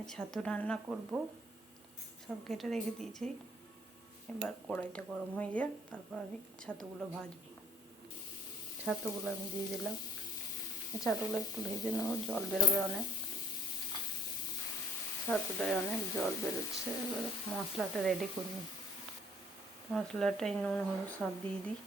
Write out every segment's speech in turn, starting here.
আমি ছাতু রান্না করব, সব কেটে রেখে দিয়েছি। এবার কড়াইটা গরম হয়ে যাক, তারপর আমি ছাতুগুলো ভাজবো। ছাতুগুলো আমি দিয়ে দিলাম। ছাতুগুলো একটু ভেজে নেবো, জল বেরোবে অনেক, ছাতুটায় অনেক জল বেরোচ্ছে। এবার মশলাটা রেডি করব। মশলাটাই নুন হলুদ সব দিয়ে দিই।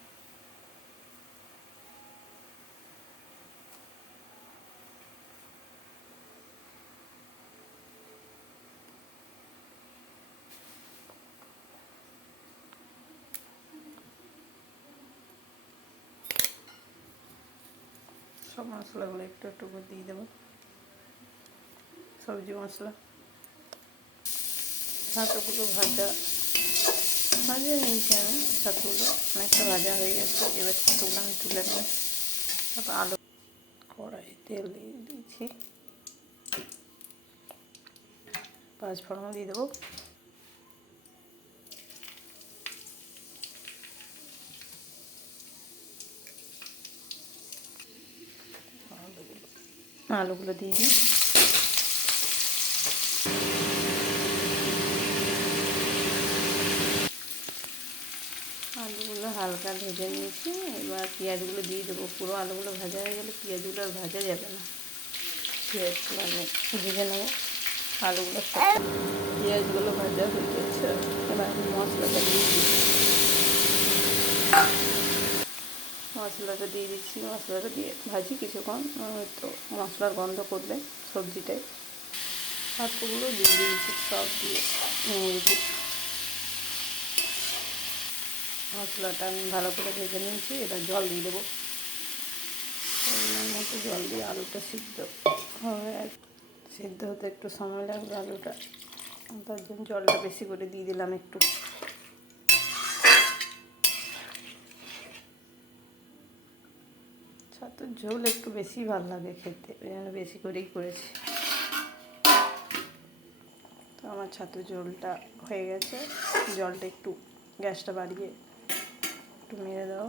সব মশলাগুলো একটু একটু করে দিয়ে দেবো, সবজি মশলা। ছাতুগুলো ভাজা নিয়েছি আমি। ছাতুগুলো অনেকটা ভাজা হয়ে গেছে। এবার ছাতুগুলো আমি তুলে নিই। তারপর আলু, কড়াই তেল দিয়ে দিয়েছি, পাঁচফোড়ন দিয়ে দেবো। আলুগুলো দিয়ে দিই। আলুগুলো হালকা ভেজে নিয়েছি। এবার পেঁয়াজগুলো দিয়ে দেবো। পুরো আলুগুলো ভাজা হয়ে গেলে পেঁয়াজগুলো আর ভাজা যাবে না। পেঁয়াজগুলো আমি ভেজে নেবো। আলুগুলো সব, পেঁয়াজগুলো ভাজা হয়ে গেছে। এবার আমি মশলাটা দিয়ে দিই। মশলাটা দিয়ে দিচ্ছি। মশলাটা দিয়ে ভাজি কিছুক্ষণ, তো মশলার গন্ধ করবে সবজিটায়। ছাতুগুলো দিয়ে দিয়েছি, সব দিয়ে নিয়ে দিই। মশলাটা আমি ভালো করে ভেজে নিয়েছি। এবার জল দিয়ে দেবো। পরিমাণ মতো জল দিয়ে আলুটা সিদ্ধ হবে। আর সিদ্ধ হতে একটু সময় লাগবে আলুটা, তার জন্য জলটা বেশি করে দিয়ে দিলাম একটু। ছাতুর ঝোল একটু বেশি ভালো লাগে খেতে, ওই জন্য বেশি করেই করেছি। তো আমার ছাতুর ঝোলটা হয়ে গেছে। জলটা একটু, গ্যাসটা বাড়িয়ে একটু মেরে দাও।